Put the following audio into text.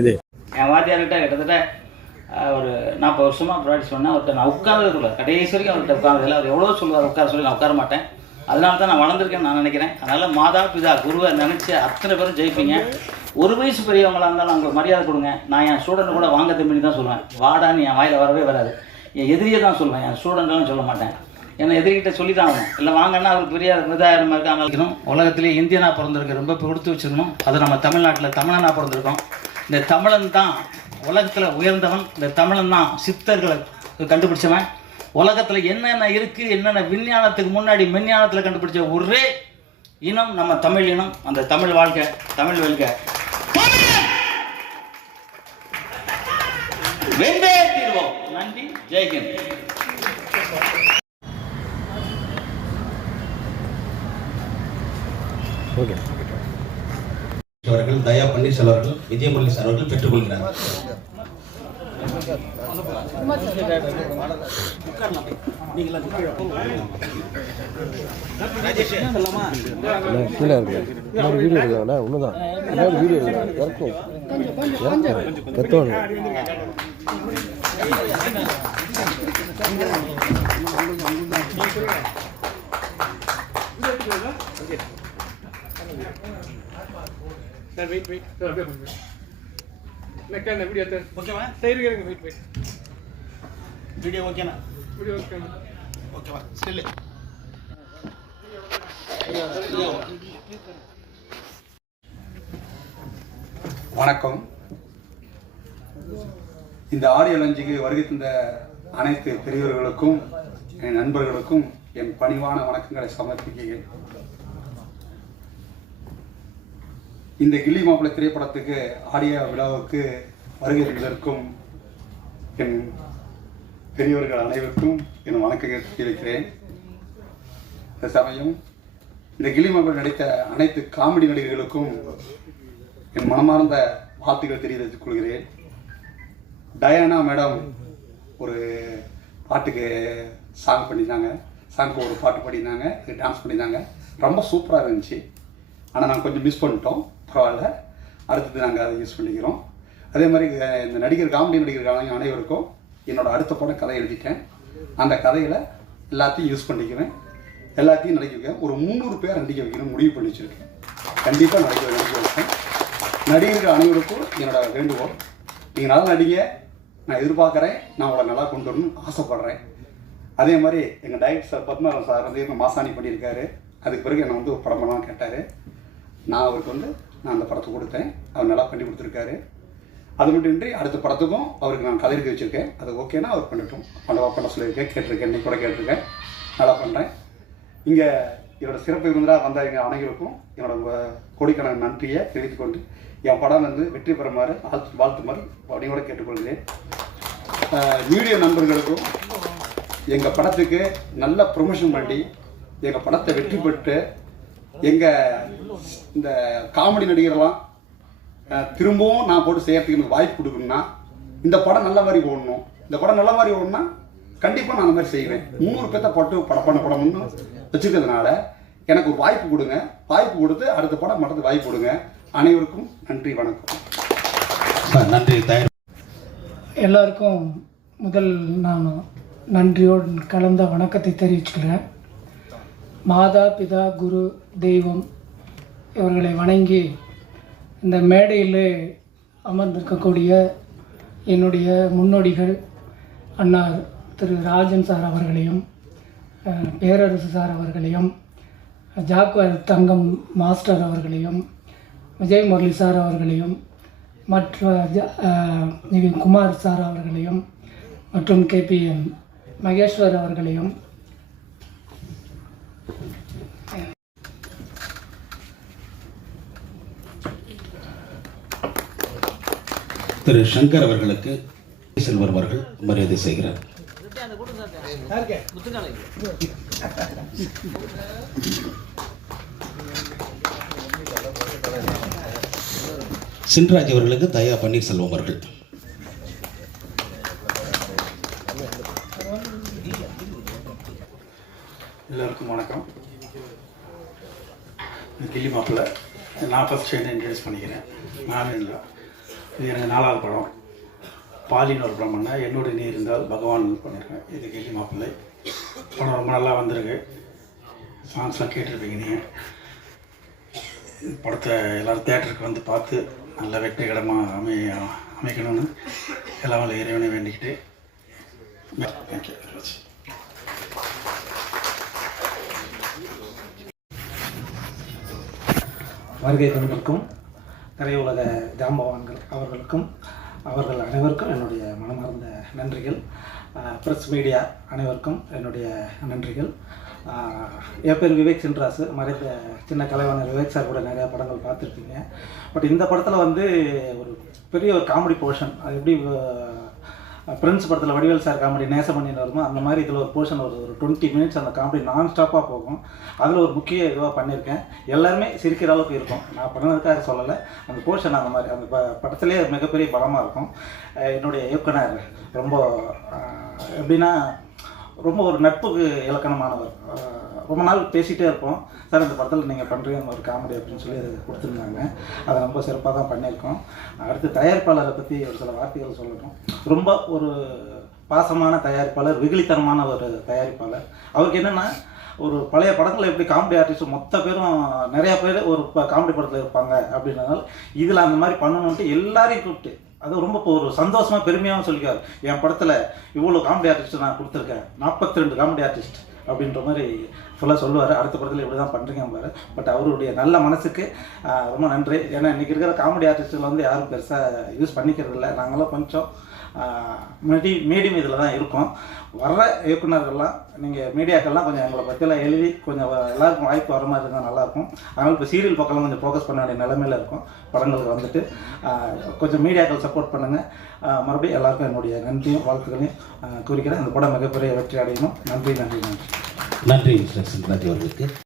இது. என் வாத்தியார்கிட்ட கிட்டத்தட்ட ஒரு நாற்பது வருஷமாக ப்ராக்டிஸ் பண்ணேன் அவர்கிட்ட நான் உட்கார்றதுக்குள்ள கடைசி வரைக்கும் அவர்கிட்ட உட்கார்றதில்ல அவர் எவ்வளோ சொல்லுவார் உட்கார சொல்லி நான் உட்கார மாட்டேன். அதனால தான் நான் வளர்ந்துருக்கேன்னு நான் நினைக்கிறேன். அதனால் மாதா பிதா குருவை நினச்சி அத்தனை பேரும் ஜெயிப்பீங்க. ஒரு வயசு பெரியவங்களா இருந்தாலும் அவங்களுக்கு மரியாதை கொடுங்க. நான் என் ஸ்டூடெண்ட் கூட வாங்க தம்பின்னு தான் சொல்லுவேன். வாடான்னு என் வாயில் வரவே வராது. என் எதிரியே தான் சொல்லுவேன். என் ஸ்டூடெண்ட்லாம் சொல்ல மாட்டேன். ஏன்னா எதிர்கிட்ட சொல்லி தான் ஆகணும். இல்லை வாங்கன்னா அவருக்கு பெரிய இதாயிரமா இருக்காங்க இருக்கணும். உலகத்திலே இந்தியனா பிறந்திருக்க ரொம்ப கொடுத்து வச்சிருக்கணும். அது நம்ம தமிழ்நாட்டில் தமிழனா பிறந்திருக்கோம். இந்த தமிழன் தான் உலகத்தில் உயர்ந்தவன். இந்த தமிழன் தான் சித்தர்களை கண்டுபிடிச்சவன். உலகத்தில் என்னென்ன இருக்குது என்னென்ன விஞ்ஞானத்துக்கு முன்னாடி விஞ்ஞானத்தில் கண்டுபிடிச்ச ஒரே இனம் நம்ம தமிழ் இனம். அந்த தமிழ் வாழ்க்கை தமிழ் வாழ்க்கை வெந்தே தீர்வோம். நன்றி. ஜெய்ஹிந்த் ஓகே. அவர்கள் தயா பன்னீர்செல்வம் அவர்கள் விஜயமுரளி சார் அவர்கள் பெற்றுக்கொள்கிறார். கீழே இருக்கு. இன்னொரு வீடியோ எடுக்கல ஒன்றுதான் இன்னொரு வீடியோ இறக்கும் இறக்கும் சார் வெயிட் வெயிட் சார் அப்படியே பண்ணுங்க நெக்ஸ்ட் அந்த வீடியோ சார் ஓகேவா சரி இருங்க வெயிட் வெயிட் வீடியோ ஓகேண்ணா வீடியோ ஓகே ஓகேவா ஸ்டில் வணக்கம். இந்த ஆடியோ லஞ்சுக்கு வருகை தந்த அனைத்து பெரியவர்களுக்கும் என் நண்பர்களுக்கும் என் பணிவான வணக்கங்களை சமர்ப்பிக்கிறேன். இந்த கில்லி மாப்பிள்ளை திரைப்படத்துக்கு ஆடியோ விழாவுக்கு வருகை தந்திருக்கும் என் பெரியவர்கள் அனைவருக்கும் என் வணக்கங்களை தெரிவிக்கிறேன். இந்த சமயம் இந்த கில்லி மாப்பிள்ளை நடித்த அனைத்து காமெடி நடிகர்களுக்கும் என் மனமார்ந்த வாழ்த்துக்கள் தெரிவித்துக் கொள்கிறேன். டயானா மேடம் ஒரு பாட்டுக்கு சாங் பண்ணியிருந்தாங்க. சாங்க்கு ஒரு பாட்டு பாடினாங்க டான்ஸ் பண்ணியிருந்தாங்க. ரொம்ப சூப்பராக இருந்துச்சு. ஆனால் நாங்கள் கொஞ்சம் மிஸ் பண்ணிட்டோம். பரவாயில்ல. அடுத்தது நாங்கள் அதை யூஸ் பண்ணிக்கிறோம். அதே மாதிரி இந்த நடிகர் காமெடி நடிகர் காலம் அனைவருக்கும் என்னோட அடுத்த படம் கதை எழுதிட்டேன். அந்த கதையில் எல்லாத்தையும் யூஸ் பண்ணிக்குவேன். எல்லாத்தையும் நடிக்க வைக்கிறேன். ஒரு முந்நூறு பேர் நடிக்க வைக்கணும் முடிவு பண்ணி வச்சுருக்கேன். கண்டிப்பாக நடிக்க நடிக்க வைப்பேன். நடிகர்கள் அனைவருக்கும் என்னோட வேண்டுகோள். நீங்கள் நல்லா நடிங்க. நான் எதிர்பார்க்குறேன். நான் உங்களை நல்லா கொண்டு வரணும்னு ஆசைப்பட்றேன். அதே மாதிரி எங்கள் டைரக்டர் சார் பத்மநாபன் சார் வந்து மாசாணி பண்ணியிருக்காரு. அதுக்கு பிறகு என்னை வந்து ஒரு படம் பண்ணலாம் கேட்டார். நான் அவருக்கு வந்து நான் அந்த படத்தை கொடுத்தேன். அவர் நல்லா பண்ணி கொடுத்துருக்காரு. அது மட்டும் இன்றி அடுத்த படத்துக்கும் அவருக்கு நான் கதை எழுதி வச்சுருக்கேன். அது ஓகேனா அவர் பண்ணட்டும். பண்ணவா பண்ண சொல்லியிருக்கேன். கேட்டிருக்கேன். இன்னைக்கு கூட கேட்டிருக்கேன். நல்லா பண்ணுறேன் இங்கே என்னோட சிறப்பு விருந்தராக வந்த எங்கள் அனைவருக்கும் என்னோட கோடிக்கணக்கான நன்றியை தெரிவித்துக் கொண்டு என் படம் வந்து வெற்றி பெறுமாறு வாழ்த்து வாழ்த்துமாறு பணியோட கேட்டுக்கொள்கிறேன். வீடியோ மீடியா நண்பர்களுக்கும் எங்கள் படத்துக்கு நல்ல ப்ரொமோஷன் பண்ணி எங்கள் படத்தை வெற்றி பெற்று எங்கள் இந்த காமெடி நடிகரெல்லாம் ஆஹ் திரும்பவும் நான் போட்டு செய்யறதுக்கு எனக்கு வாய்ப்பு கொடுக்கணும்னா இந்த படம் நல்ல மாதிரி ஓடணும். இந்த படம் நல்ல மாதிரி ஓடணும்னா கண்டிப்பாக நான் அந்த மாதிரி செய்வேன். முந்நூறு பேர்த்த போட்டு படம் பண்ண படம்னு வச்சுருக்கிறதுனால எனக்கு ஒரு வாய்ப்பு கொடுங்க. வாய்ப்பு கொடுத்து அடுத்த படம் பண்ணுறதுக்கு வாய்ப்பு கொடுங்க. அனைவருக்கும் நன்றி வணக்கம். நன்றி தயார். எல்லாருக்கும் முதல் நான் நன்றியோடு கலந்த வணக்கத்தை தெரிவிச்சுக்கிறேன். மாதா பிதா குரு தெய்வம் இவர்களை வணங்கி இந்த மேடையில் அமர்ந்திருக்கக்கூடிய என்னுடைய முன்னோடிகள் அண்ணா திரு ராஜன் சார் அவர்களையும் பேரரசு சார் அவர்களையும் ஜாக்வர் தங்கம் மாஸ்டர் அவர்களையும் விஜய் முரளி சார் அவர்களையும் மற்ற நிவின் குமார் சார் அவர்களையும் மற்றும் கேபிஎன் மகேஸ்வர் அவர்களையும் திரு சங்கர் அவர்களுக்கு செல்வர் அவர்கள் மரியாதை செய்கிறார். சின்ராஜ் அவர்களுக்கு தயா பன்னீர்செல்வம் அவர்கள். எல்லாருக்கும் வணக்கம். கில்லி மாப்பிள்ளை. நான் ஃபஸ்ட்டு என்ன இன்ட்ரடியூஸ் பண்ணிக்கிறேன். நான் இல்லை. இது எனக்கு நாலாவது படம். பாலின்னு ஒரு படம் பண்ணேன். என்னோட நீர் இருந்தால் பகவான் பண்ணியிருக்கேன். இது கிளி மாப்பிள்ளை. படம் ரொம்ப நல்லா வந்திருக்கு. சாங்ஸ்லாம் கேட்டிருப்பீங்க நீங்கள் படத்தை எல்லோரும் தேட்டருக்கு வந்து பார்த்து நல்ல வெற்றிகரமாக அமை அமைக்கணும்னு எல்லாம் இறைவனை வேண்டிக்கிட்டு. தேங்க்யூ வெரி மச் வருகை தந்திருக்கும் திரையுலக ஜாம்பவான்கள் அவர்களுக்கும் அவர்கள் அனைவருக்கும் என்னுடைய மனமார்ந்த நன்றிகள். ப்ரெஸ் மீடியா அனைவருக்கும் என்னுடைய நன்றிகள். என் பேர் விவேக் சின்ராசு மறைந்த சின்ன கலைவாணர் விவேக் சார் கூட நிறையா படங்கள் பார்த்துருக்கீங்க பட் இந்த படத்தில் வந்து ஒரு பெரிய ஒரு காமெடி போர்ஷன் அது எப்படி ஃப்ரெண்ட்ஸ் படத்தில் வடிவேல் சார் காமெடி நேசமணின்னு வருமோ? அந்த மாதிரி இதில் ஒரு போர்ஷன் ஒரு ஒரு டுவெண்ட்டி மினிட்ஸ் அந்த காமெடி நான் ஸ்டாப்பாக போகும். அதில் ஒரு முக்கிய இதுவாக பண்ணியிருக்கேன் எல்லாருமே சிரிக்கிற அளவுக்கு இருக்கும். நான் பண்ணதுக்காக சொல்லலை. அந்த போர்ஷன் அந்த மாதிரி அந்த ப படத்துலேயே மிகப்பெரிய பலமாக இருக்கும். என்னுடைய இயக்குனர் ரொம்ப எப்படின்னா ரொம்ப ஒரு நட்புக்கு இலக்கணமானவர். ரொம்ப நாள் பேசிகிட்டே இருப்போம். சார் இந்த படத்தில் நீங்கள் பண்ணுறீங்க ஒரு காமெடி அப்படின்னு சொல்லி அது கொடுத்துருந்தாங்க. அதை ரொம்ப சிறப்பாக தான் பண்ணியிருக்கோம். அடுத்து தயாரிப்பாளரை பற்றி ஒரு சில வார்த்தைகள் சொல்லணும் ரொம்ப ஒரு பாசமான தயாரிப்பாளர் வெகுளித்தனமான ஒரு தயாரிப்பாளர். அவருக்கு என்னென்னா ஒரு பழைய படத்தில் எப்படி காமெடி ஆர்டிஸ்ட் மொத்த பேரும் நிறையா பேர் ஒரு காமெடி படத்தில் இருப்பாங்க அப்படின்றதுனால இதில் அந்த மாதிரி பண்ணணுன்ட்டு எல்லாரையும் கூப்பிட்டு அது ரொம்ப இப்போ ஒரு சந்தோஷமாக பெருமையாகவும் சொல்லிக்கார் என் படத்தில் இவ்வளோ காமெடி ஆர்டிஸ்ட் நான் கொடுத்துருக்கேன். நாற்பத்தி ரெண்டு காமெடி ஆர்டிஸ்ட் அப்படின்ற மாதிரி ஃபுல்லாக சொல்லுவார் அடுத்த படத்தில் இப்படி தான் பண்ணுறீங்கம்பாரு பட் அவருடைய நல்ல மனசுக்கு ரொம்ப நன்றி. ஏன்னா இன்றைக்கி இருக்கிற காமெடி ஆர்டிஸ்ட்டில் வந்து யாரும் பெருசாக யூஸ் பண்ணிக்கிறது இல்லை. நாங்களாம் கொஞ்சம் மீடி மீடியம் இதில் தான் இருக்கோம். வர்ற இயக்குனர்கள்லாம் நீங்கள் மீடியாக்கள்லாம் கொஞ்சம் எங்களை பற்றியெல்லாம் எழுதி கொஞ்சம் எல்லாருக்கும் வாய்ப்பு வர மாதிரி இருந்தால் நல்லாயிருக்கும். அதனால் இப்போ சீரியல் பக்கம்லாம் கொஞ்சம் ஃபோக்கஸ் பண்ண வேண்டிய நிலமையில இருக்கும். படங்களுக்கு வந்துட்டு கொஞ்சம் மீடியாக்கள் சப்போர்ட் பண்ணுங்கள் மறுபடியும் எல்லாருக்கும் என்னுடைய நன்றியும் வாழ்த்துக்களையும் குறிக்கிறேன். அந்த படம் மிகப்பெரிய வெற்றி அடையணும். நன்றி நன்றி நன்றி. நன்றி மிஸ்டர் சிந்தாதி அவர்களுக்கு.